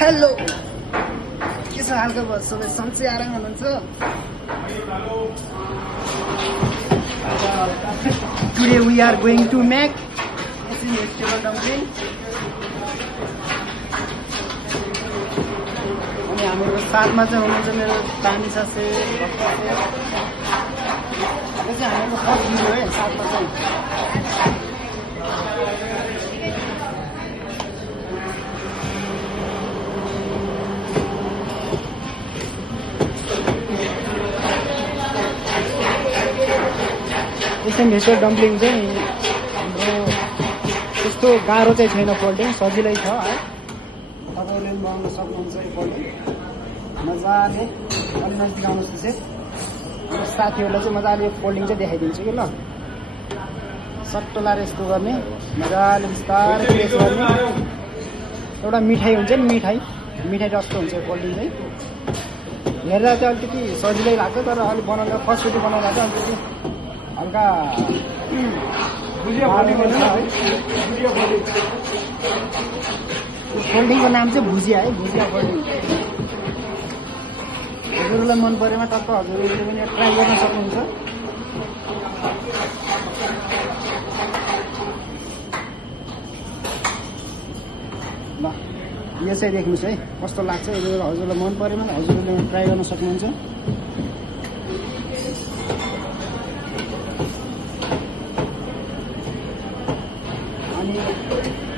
hello के छ हालको बस सबै सन्चै आराम हुनुहुन्छ today we are going to make vegetable dumpling अनि हाम्रो साथमा चाहिँ हुनुहुन्छ मेरो पानी सासे यो चाहिँ हाम्रो फर्स्ट भिडियो है साथमा चाहिँ एसियन भेजिटेबल डम्पलिङ चाहिँ हाम्रो त्यस्तो गाह्रो चाहिँ छैन फोल्डिङ सजिलै छ है तपाईँले बनाउन सक्नुहुन्छ यो फोल्डिङ मजाले अलि नजिक आउनुहोस् त्यसै मेरो साथीहरूलाई चाहिँ मजाले यो फोल्डिङ चाहिँ देखाइदिन्छु कि ल सट्ट लाएर यस्तो गर्ने मजाले बिस्तारै प्रेस गर्ने एउटा मिठाई हुन्छ नि मिठाई जस्तो हुन्छ यो फोल्डिङ चाहिँ हेर्दा चाहिँ अलिकति सजिलै लाग्छ तर अलिक बनाउँदा फर्स्टचोटि बनाउँदा चाहिँ अलिकति हल्का फोल्डिङको नाम चाहिँ भुजिया है भुजिया फोल्डिङ हजुरहरूलाई मन परेमा टक्क हजुरहरूले पनि ट्राई गर्न सक्नुहुन्छ ल यो चाहिँ देख्नुहोस् है कस्तो लाग्छ हजुरलाई मन परेमा हजुरहरूले ट्राई गर्न सक्नुहुन्छ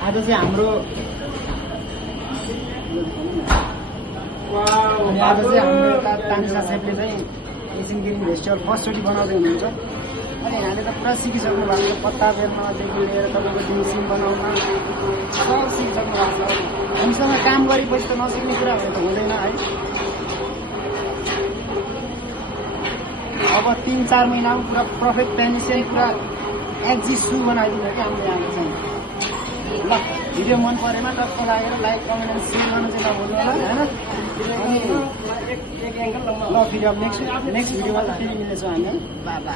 आज चाहिँ हाम्रो तानिसा सेफले चाहिँ एसियन ग्रिन भेजिटेबल फर्स्टचोटि बनाउँदै हुनुहुन्छ अनि यहाँले त पुरा सिकिसक्नु भएको छ पत्ता बेर्नदेखि लिएर तपाईँको डिसिम बनाउन सब सिकिसक्नु भएको छ हामीसँग काम गरेपछि त नसिक्ने कुराहरू त हुँदैन है अब 3-4 महिनामा पुरा पर्फेक्ट पेनिसियन पुरा एक्जिट सु बनाइदिनु कि हामीले यहाँले चाहिँ ल भिडियो मन परेमा टक्क लागेर लाइक कमेन्ट एन्ड सेयर गर्न चाहिँ नभुल्नु होला होइन अनि ल फेरि अब नेक्स्ट भिडियोमा त फेरि मिल्नेछौँ हामी बाबा